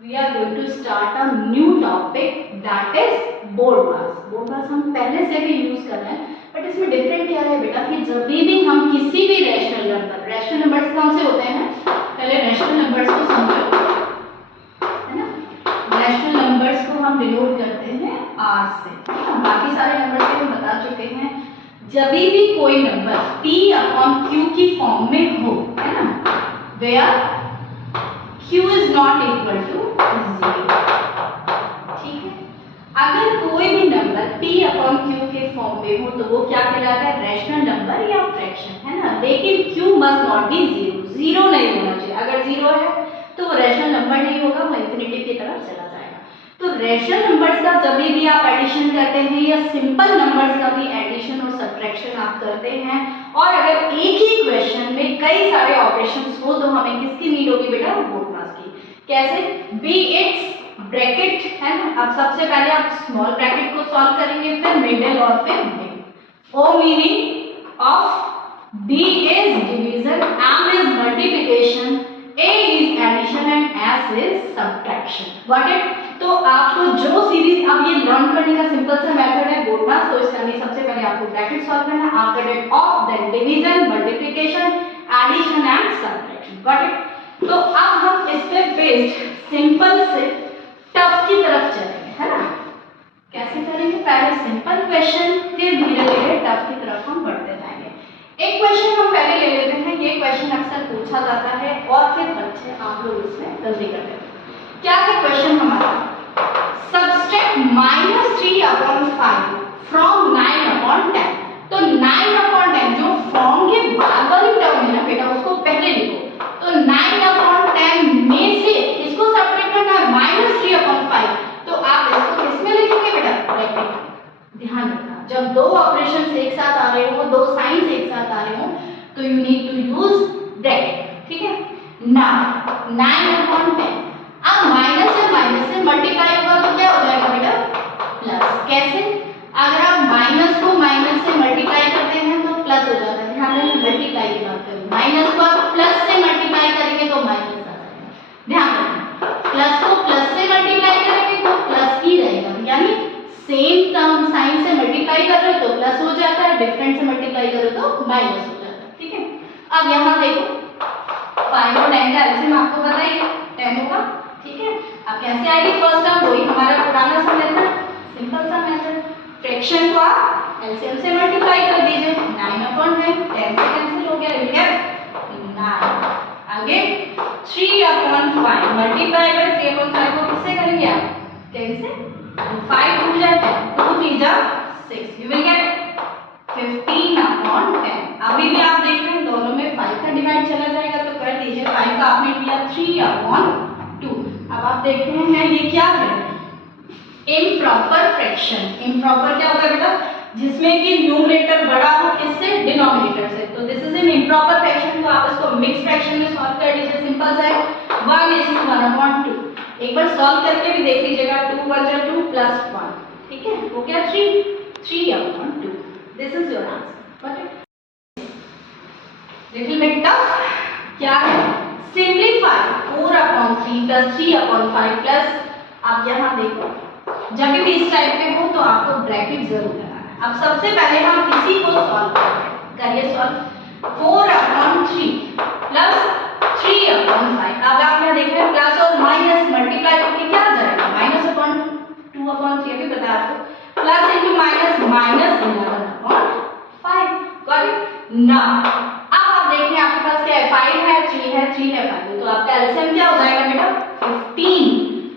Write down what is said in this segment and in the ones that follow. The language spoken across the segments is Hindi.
we are going to start a new topic that is board mass. Board mass हम पहले से भी यूज कर रहे हैं, बट इसमें डिफरेंट क्या है बेटा कि जब भी हम किसी भी रैशनल नंबर्स कौन से होते हैं, पहले रैशनल नंबर्स को समझो, है ना। रैशनल नंबर्स को हम डिनोट करते हैं आर से, है ना। बाकी सारे नंबर्स हम बता चुके हैं। जब भी कोई नंबर p अपॉन q की फॉर्म में हो, है ना, where q is not equal to 0, ठीक है। अगर कोई भी नंबर p अपॉन q के फॉर्म में हो तो वो क्या कहलाता है, रैशनल नंबर या फ्रैक्शन, है ना। लेकिन q मस्ट नॉट बी 0, 0 नहीं होना चाहिए। अगर 0 है तो वो रैशनल नंबर नहीं होगा, वो इंफिनिटी की तरफ चला जाएगा। तो रैशनल नंबर्स का जब भी आप एडिशन करते हैं या सिंपल नंबर्स का भी एडिशन और सब्ट्रैक्शन आप करते हैं, और अगर एक ही क्वेश्चन में कई सारे ऑपरेशंस हो, तो हमें किसकी नीड होगी बेटा, बोर्ड मास की। कैसे, बी इट्स ब्रैकेट, है ना। अब सबसे पहले आप स्मॉल ब्रैकेट को सॉल्व करेंगे, फिर मिडिल और फिर big. O meaning of D is division, M is multiplication, A is addition and S is subtraction. Got it. तो आपको जो सीरीज, अब ये लर्न करने का सिंपल सा मेथड है बोर्ड मास। तो इसका लिए सबसे पहले आपको ब्रैकेट सॉल्व करना है, after that of, then division, multiplication, addition and subtraction. Got it. तो अब हम इस पे बेस्ड सिंपल से टफ की तरफ चलेंगे, है ना। कैसे करेंगे, पहले सिंपल क्वेश्चन, फिर धीरे धीरे टफ की तरफ हम बढ़ते जाएंगे। एक क्वेश्चन हम पहले ले लेते हैं, ये क्वेश्चन अक्सर पूछा जाता है और फिर बच्चे आप लोग इसमें गलती करते हैं। क्या है क्वेश्चन हमारा, सबट्रैक्ट -3/5 फ्रॉम 9/10। तो 9/10 जो फॉर्म के बाद वाली टर्म है ना बेटा, उसको पहले लिखो। तो 9/10 में से इसको सब्ट्रैक्ट करना है -3/5, तो आप इसको किसमें लिखेंगे बेटा, ब्रैकेट। ध्यान रखना, जब दो ऑपरेशन एक साथ आ रहे हो, दो साइंस एक साथ आ रहे हो, तो you need to use bracket, ठीक है ना। 9/10, अब माइनस से मल्टीप्लाई होगा तो क्या हो जाएगा बेटा, प्लस। कैसे, अगर आप माइनस को माइनस से मल्टीप्लाई करते हैं तो प्लस हो जाता है। ध्यान रखना, मल्टीप्लाई की बात करूं, माइनस को आप प्लस से मल्टीप्लाई करेंगे तो माइनस आ जाएगा। ध्यान रखना, प्लस को प्लस से मल्टीप्लाई करेंगे तो प्लस ही रहेगा, यानी सेम टर्म साइन से मल्टीप्लाई कर रहे हो तो प्लस हो जाता है, डिफरेंट से मल्टीप्लाई करो तो माइनस हो जाता है, ठीक है। अब यहाँ देखो 5 और 10 का एलसीएम आपको पता ही है 10 होगा, ठीक है। अब कैसे आएगी फर्स्ट टर्म, वही हमारा पुराना सा मेथड, सिंपल सा मेथड। फ्रैक्शन को आप एलसीएम से मल्टीप्लाई कर दीजिए, 9/10 10 से कैंसिल हो गया, ठीक है 9। आगे 3/5 मल्टीप्लाई बाय 3/5 को किससे करेंगे आप, 10 से। 5 2 जा 10, 2 3 जा 6, यू विल गेट 15/10। अभी भी आप देख रहे हैं दोनों में 5 का डिवाइड चला जाएगा, तो कर दीजिए 5 का आपने लिया 3/2। अब आप देख रहे हैं ये क्या है, इम्प्रॉपर फ्रैक्शन। इम्प्रॉपर क्या होता है बेटा, जिसमें कि न्यूमरेटर बड़ा हो किससे, डिनोमिनेटर से। तो this is an improper fraction, तो आप इसको मिक्स फ्रैक्शन में सॉल्व कर लीजिए, सिंपल सा है 1:1/2। एक बार सॉल्व करके भी देख लीजिएगा, 2 1 2 प्लस 1, ठीक है, हो गया 3/2। This is your answer. Got it. Little bit tough, क्या है, सिंपलीफाई 4/3 प्लस 3/5 प्लस, आप यहाँ देखो जब भी इस टाइप पे हो तो आपको ब्रैकेट जरूर लगाना है। अब सबसे पहले हम इसी को सॉल्व करिए, सॉल्व 4/3 प्लस 3/5। अब आप यहाँ देख रहे हैं प्लस और माइनस मल्टीप्लाई करके क्या आ जाएगा, -2/3 अभी बता रहा हूँ, plus into minus -11/5। Got it. Now अब आप देख रहे हैं आपके पास क्या है, 5 है 3 है 3 है 5 है, तो आपका एलसीएम क्या हो जाएगा बेटा, 15।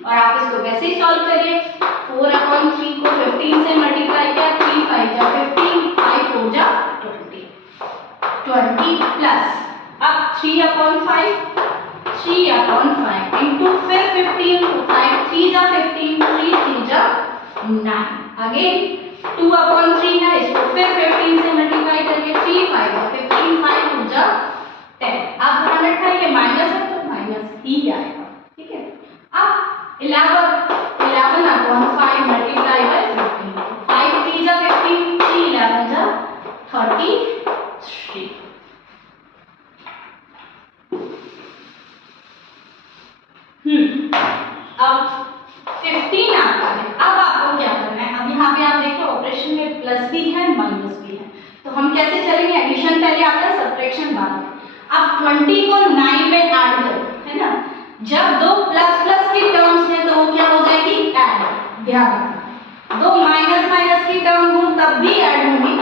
और आप इसको वैसे ही सॉल्व करिए, 4/3 को 15 से मल्टीप्लाई किया, 3 5 जा 15, 5 4 जा 20 प्लस, अब 3/5 इंटू फिर 15, 5 3 जा 15, 3 3 जा 9। अगेन 2/3 है, इसको फिर 15 से मल्टीप्लाई करिए, 3 5 जा 15, 5 2 जा 10। अब ध्यान रखना ये माइनस है तो माइनस ही आएगा, ठीक है। अब 11/5 मल्टीप्लाई बाय 15, 5 3 जा 15, 3 11 जा 33। अब 15 आता है। अब आपको क्या करना है, अब यहाँ पे आप देखो ऑपरेशन में प्लस भी है माइनस भी है, तो हम कैसे चलेंगे, एडिशन पहले आता है सब्ट्रैक्शन बाद में। अब 20 को 9 में ऐड करो, है ना, जब दो प्लस प्लस की टर्म्स हैं तो वो क्या हो जाएगी, ऐड। ध्यान रखना, दो माइनस माइनस की टर्म हो तब भी ऐड होंगी,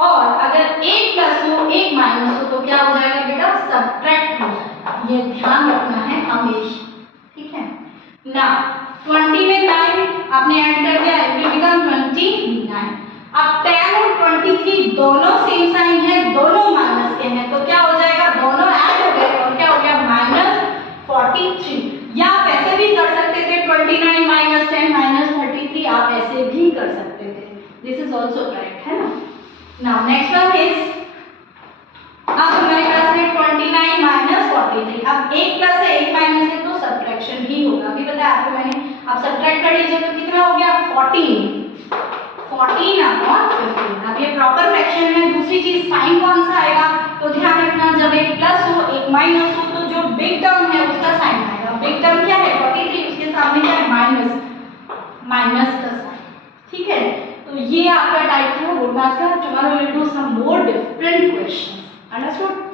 और अगर एक प्लस हो एक माइनस हो तो क्या हो जाएगा बेटा, सब्ट्रैक्ट हो जाएगा। ये ध्यान रखना है हमेशा, ठीक है ना। 20 में 9 आपने ऐड कर दिया, इट विल बिकम 29। अब 10 और 23 दोनों सेम साइन है, दोनों माइनस के हैं, तो क्या हो जाएगा, दोनों ऐड हो गए और क्या हो गया, -43। या आप ऐसे भी कर सकते थे 29 माइनस 10 माइनस 33, आप ऐसे भी कर सकते थे, दिस इज ऑल्सो करेक्ट, है ना। नाउ नेक्स्ट वन इज, अब हमारे पास है 29 माइनस 43। अब एक प्लस है एक माइनस है तो सब्ट्रैक्शन ही होगा, अभी बताया आपको मैंने। अब सब्ट्रैक्ट कर लीजिए तो कितना हो गया, 14 अपॉन 15। अब ये प्रॉपर फ्रैक्शन है। दूसरी चीज साइन कौन सा आएगा, तो ध्यान रखना, जब एक प्लस हो एक माइनस हो तो जो बिग टर्म है उसका साइन आएगा। बिग टर्म क्या है 43, उसके सामने क्या है, माइनस का साइन, ठीक है। तो ये आपका टाइप था बोर्ड मास का। Tomorrow will do some more different questions, understood.